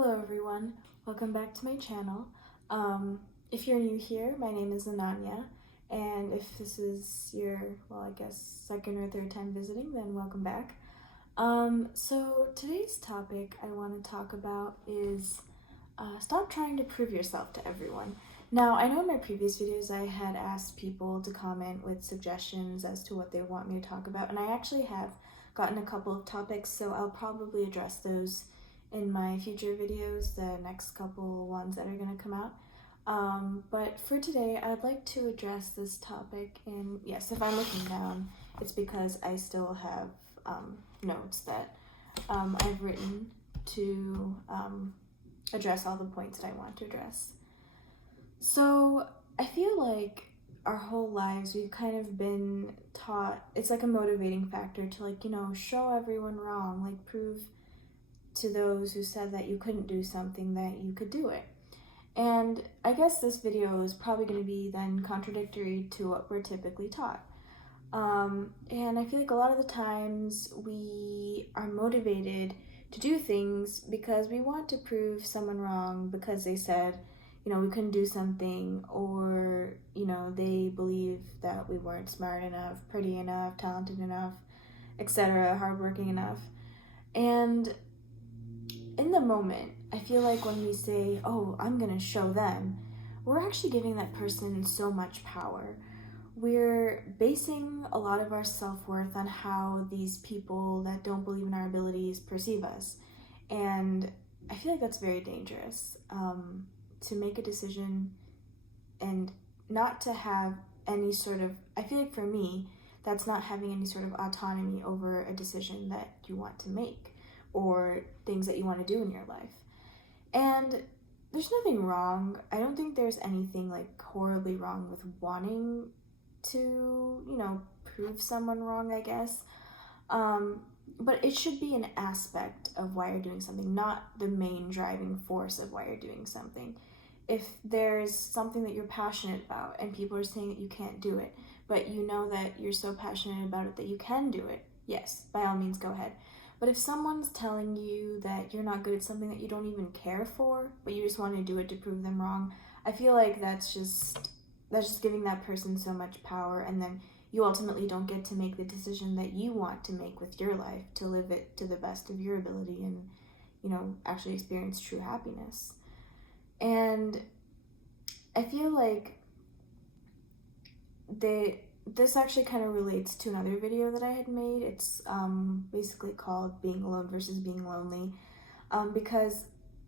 Hello everyone, welcome back to my channel. If you're new here, my name is Ananya, and if this is your, second or third time visiting, then welcome back. So today's topic I want to talk about is stop trying to prove yourself to everyone. Now, I know in my previous videos I had asked people to comment with suggestions as to what they want me to talk about, and I actually have gotten a couple of topics, so I'll probably address those in my future videos, the next couple ones that are going to come out. But for today, I'd like to address this topic, and yes, if I'm looking down, it's because I still have notes that I've written to address all the points that I want to address. So I feel like our whole lives we've kind of been taught, it's like a motivating factor to show everyone wrong, prove to those who said that you couldn't do something that you could do it. And I guess this video is probably going to be then contradictory to what we're typically taught. And I feel like a lot of the times we are motivated to do things because we want to prove someone wrong because they said, we couldn't do something, or, they believe that we weren't smart enough, pretty enough, talented enough, etc., hardworking enough. And in the moment, I feel like when we say, oh, I'm gonna show them, we're actually giving that person so much power. We're basing a lot of our self-worth on how these people that don't believe in our abilities perceive us. And I feel like that's very dangerous, to make a decision and not to have any sort of, I feel like for me, that's not having any sort of autonomy over a decision that you want to make or things that you want to do in your life. And there's nothing wrong. I don't think there's anything horribly wrong with wanting to, prove someone wrong, I guess. But it should be an aspect of why you're doing something, not the main driving force of why you're doing something. If there's something that you're passionate about and people are saying that you can't do it, but you know that you're so passionate about it that you can do it, yes, by all means, go ahead. But if someone's telling you that you're not good at something that you don't even care for, but you just want to do it to prove them wrong, I feel like that's just giving that person so much power, and then you ultimately don't get to make the decision that you want to make with your life, to live it to the best of your ability and, actually experience true happiness. And I feel like this actually kind of relates to another video that I had made. It's basically called Being Alone versus Being Lonely, because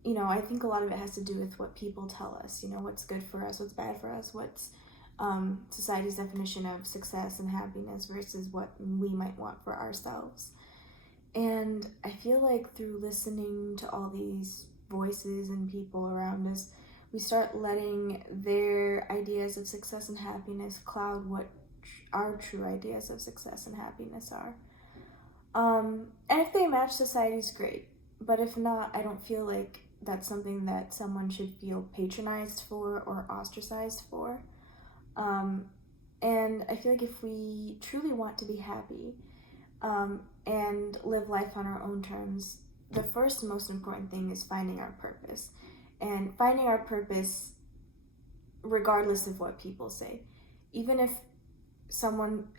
I think a lot of it has to do with what people tell us, what's good for us, what's bad for us, what's society's definition of success and happiness versus what we might want for ourselves. And I feel like through listening to all these voices and people around us, we start letting their ideas of success and happiness cloud what our true ideas of success and happiness are. And if they match society's, great. But if not, I don't feel like that's something that someone should feel patronized for or ostracized for. And I feel like if we truly want to be happy and live life on our own terms, the first most important thing is finding our purpose. And finding our purpose regardless of what people say. Even if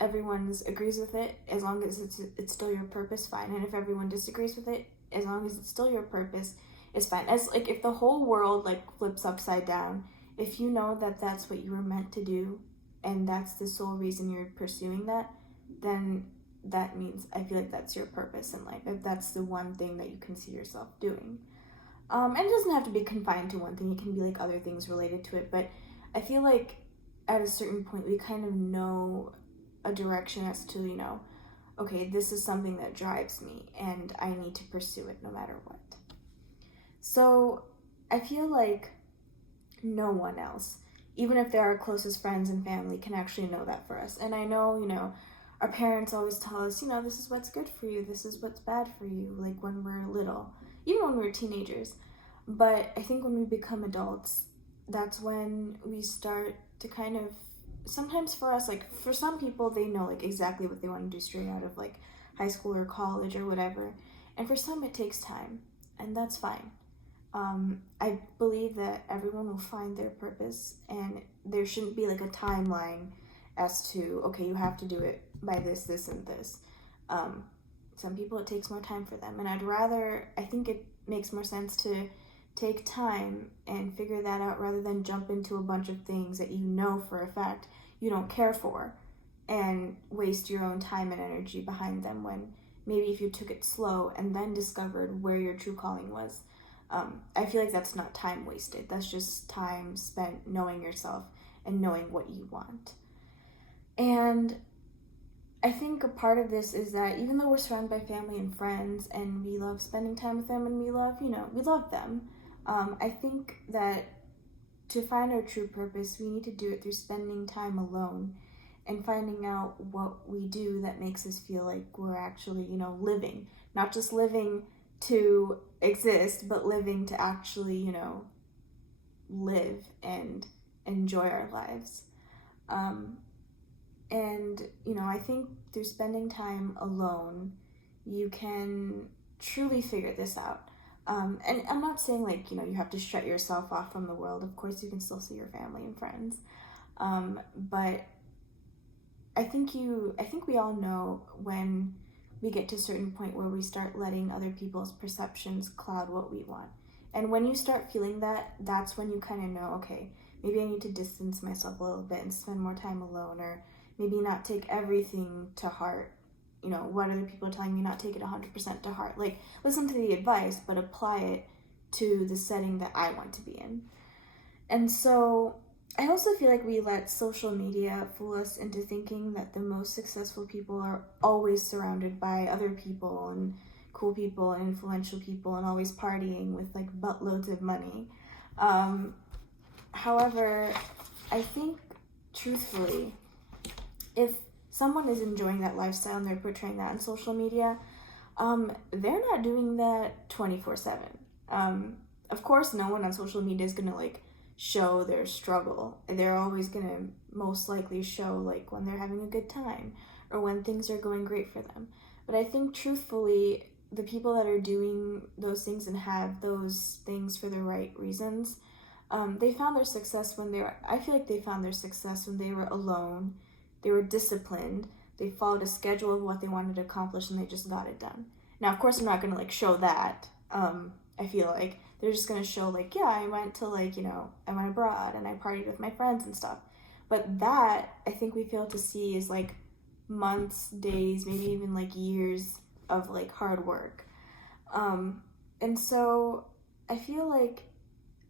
everyone agrees with it, as long as it's still your purpose, fine. And if everyone disagrees with it, as long as it's still your purpose, it's fine. As if the whole world flips upside down, if you know that that's what you were meant to do and that's the sole reason you're pursuing that, then that means, I feel like that's your purpose in life, if that's the one thing that you can see yourself doing. And it doesn't have to be confined to one thing, it can be other things related to it, but I feel like at a certain point we kind of know a direction as to, okay, this is something that drives me and I need to pursue it no matter what. So I feel like no one else, even if they're our closest friends and family, can actually know that for us. And I know, our parents always tell us, this is what's good for you, this is what's bad for you, when we're little, even when we're teenagers. But I think when we become adults, that's when we start to kind of, sometimes for us, for some people, they know exactly what they want to do straight out of high school or college or whatever. And for some, it takes time, and that's fine. I believe that everyone will find their purpose, and there shouldn't be like a timeline as to, okay, you have to do it by this, this, and this. Some people, it takes more time for them, and I think it makes more sense to take time and figure that out rather than jump into a bunch of things that you know for a fact you don't care for and waste your own time and energy behind them, when maybe if you took it slow and then discovered where your true calling was. I feel like that's not time wasted. That's just time spent knowing yourself and knowing what you want. And I think a part of this is that even though we're surrounded by family and friends and we love spending time with them and we love them, I think that to find our true purpose, we need to do it through spending time alone and finding out what we do that makes us feel like we're actually, living. Not just living to exist, but living to actually, live and enjoy our lives. And, I think through spending time alone, you can truly figure this out. And I'm not saying like, you have to shut yourself off from the world. Of course, you can still see your family and friends. But I think we all know when we get to a certain point where we start letting other people's perceptions cloud what we want. And when you start feeling that, that's when you kind of know, okay, maybe I need to distance myself a little bit and spend more time alone, or maybe not take everything to heart. What other people are telling me, not take it 100% to heart. Like, listen to the advice, but apply it to the setting that I want to be in. And so I also feel like we let social media fool us into thinking that the most successful people are always surrounded by other people and cool people and influential people and always partying with like buttloads of money. However, I think truthfully, if someone is enjoying that lifestyle and they're portraying that on social media, they're not doing that 24/7. Of course, no one on social media is gonna like show their struggle. They're always gonna most likely show like when they're having a good time or when things are going great for them. But I think truthfully, the people that are doing those things and have those things for the right reasons, they found their success I feel like they found their success when they were alone. They were disciplined. They followed a schedule of what they wanted to accomplish, and they just got it done. Now, of course, I'm not going to, like, show that. I feel like they're just going to show, like, yeah, I went to, like, I went abroad, and I partied with my friends and stuff. But that, I think we fail to see is, like, months, days, maybe even, like, years of, like, hard work. And so I feel like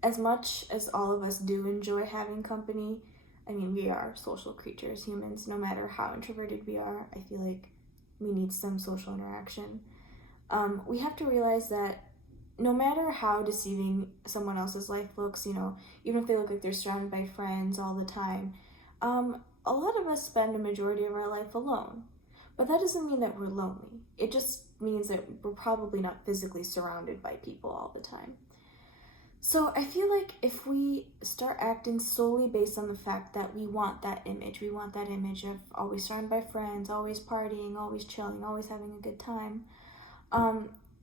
as much as all of us do enjoy having company, I mean, we are social creatures, humans, no matter how introverted we are. I feel like we need some social interaction. We have to realize that no matter how deceiving someone else's life looks, even if they look like they're surrounded by friends all the time, a lot of us spend a majority of our life alone. But that doesn't mean that we're lonely. It just means that we're probably not physically surrounded by people all the time. So I feel like if we start acting solely based on the fact that we want that image of always surrounded by friends, always partying, always chilling, always having a good time,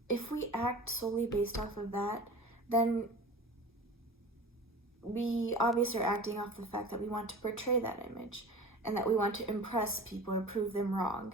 if we act solely based off of that, then we obviously are acting off the fact that we want to portray that image and that we want to impress people or prove them wrong.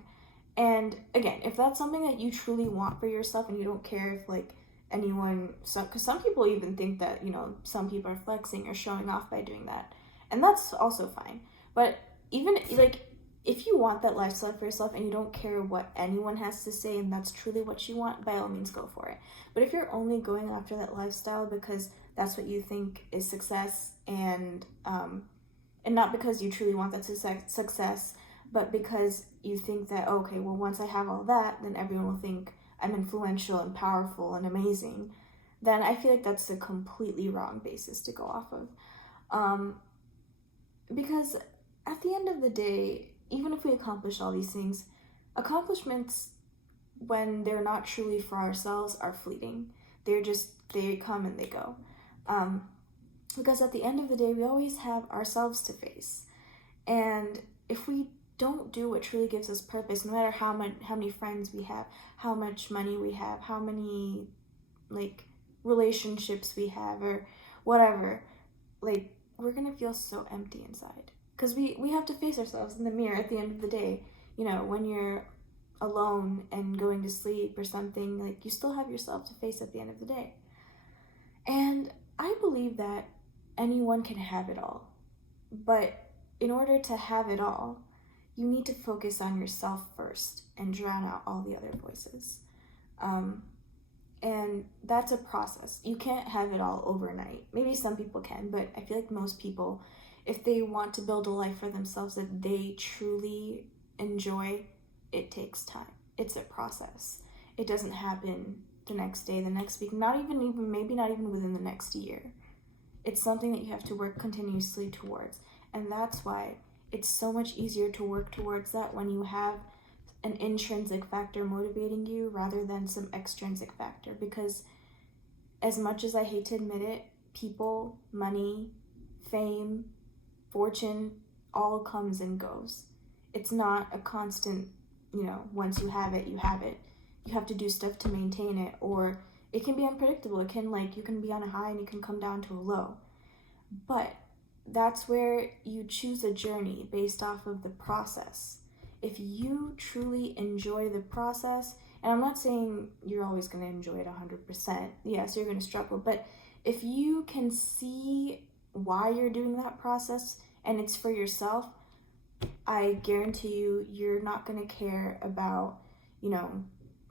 And again, if that's something that you truly want for yourself and you don't care if like anyone, because some people even think that some people are flexing or showing off by doing that, and that's also fine. But even like if you want that lifestyle for yourself and you don't care what anyone has to say and that's truly what you want, by all means go for it. But if you're only going after that lifestyle because that's what you think is success, and not because you truly want that success, but because you think that, okay, well, once I have all that, then everyone will think I'm influential and powerful and amazing, then I feel like that's a completely wrong basis to go off of. Because at the end of the day, even if we accomplish all these things, accomplishments, when they're not truly for ourselves, are fleeting. They come and they go. Because at the end of the day, we always have ourselves to face. And if we don't do what truly gives us purpose, no matter how many friends we have, how much money we have, how many like relationships we have or whatever, like, we're gonna feel so empty inside. Because we have to face ourselves in the mirror at the end of the day. You know, when you're alone and going to sleep or something, like, you still have yourself to face at the end of the day. And I believe that anyone can have it all. But in order to have it all, you need to focus on yourself first and drown out all the other voices. And that's a process. You can't have it all overnight. Maybe some people can, but I feel like most people, if they want to build a life for themselves that they truly enjoy, it takes time. It's a process. It doesn't happen the next day, the next week, maybe not even within the next year. It's something that you have to work continuously towards. And that's why it's so much easier to work towards that when you have an intrinsic factor motivating you rather than some extrinsic factor. Because as much as I hate to admit it, people, money, fame, fortune, all comes and goes. It's not a constant, once you have it, you have it. You have to do stuff to maintain it, or it can be unpredictable. It can, you can be on a high and you can come down to a low. But that's where you choose a journey based off of the process. If you truly enjoy the process, and I'm not saying you're always going to enjoy it 100%. Yes, you're going to struggle, but if you can see why you're doing that process and it's for yourself, I guarantee you're not going to care about,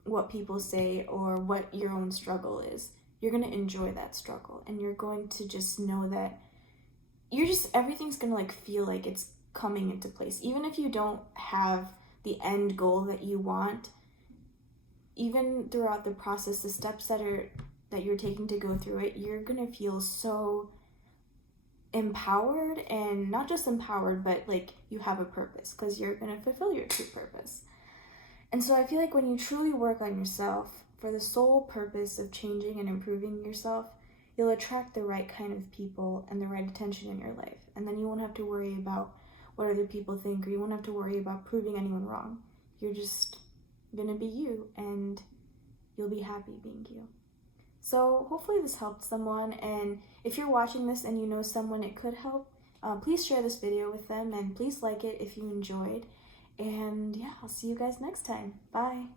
what people say or what your own struggle is. You're going to enjoy that struggle, and you're going to just know that everything's going to feel like it's coming into place. Even if you don't have the end goal that you want, even throughout the process, the steps that you're taking to go through it, you're going to feel so empowered, and not just empowered, but you have a purpose, because you're going to fulfill your true purpose. And so I feel like when you truly work on yourself for the sole purpose of changing and improving yourself, you'll attract the right kind of people and the right attention in your life. And then you won't have to worry about what other people think, or you won't have to worry about proving anyone wrong. You're just gonna be you, and you'll be happy being you. So hopefully this helped someone, and if you're watching this and you know someone it could help, please share this video with them, and please like it if you enjoyed. And yeah, I'll see you guys next time. Bye.